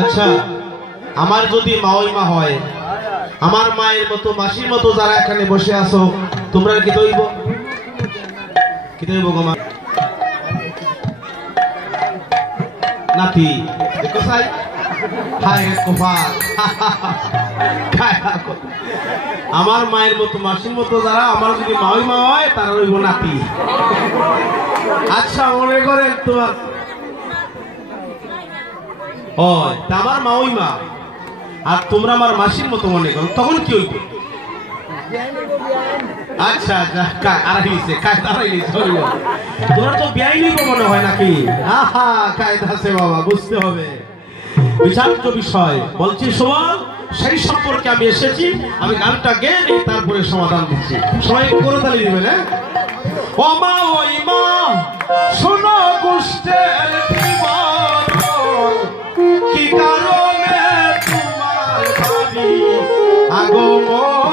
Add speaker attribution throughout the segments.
Speaker 1: আচ্ছা আমার যদি মাওইমা হয়, আমার মায়ের মতো, মাসির মতো যারা এখানে বসে আছো, তোমরা কি দইব কি দইব গো মা? নাতি, দেখো সাই। আমার মায়ের মতো, মাসির মতো যারা, আমার যদি মাওইমা হয়, তারা রইব নাতি। আচ্ছা মনে করেন তোমার হয়। আমার আর তোমরা আমার মাসির মতো মনে করো, তখন কি হইব আচ্ছা আচ্ছা সেই সম্পর্কে আমি এসেছি, আমি গানটা নিই তারপরে সমাধান দিচ্ছি। সবাই করে তালি দিবেন হ্যাঁ? আগমন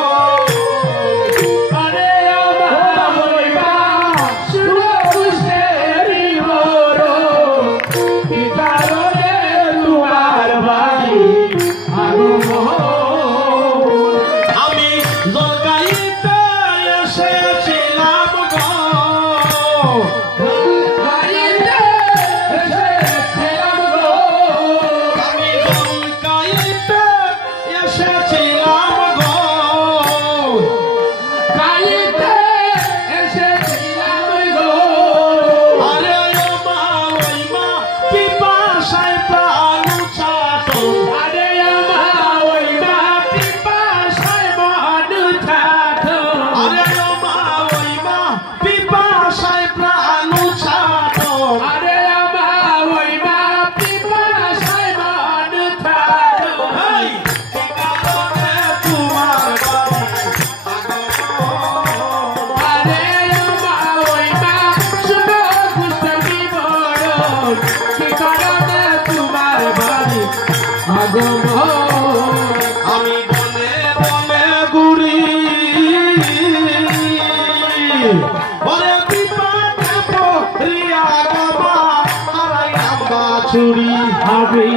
Speaker 1: চুরি
Speaker 2: আমি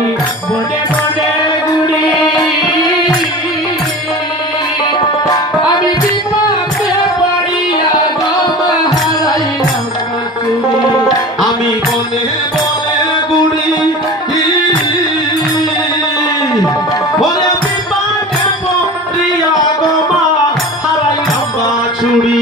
Speaker 2: বনে বনে গুড়ি। আমি বিপাকে পড়িয়া চুরি।
Speaker 1: আমি বনে বনে ঘুরি ওরে বিপাকে পড়িয়া গমা হারাই আম্বা চুরি।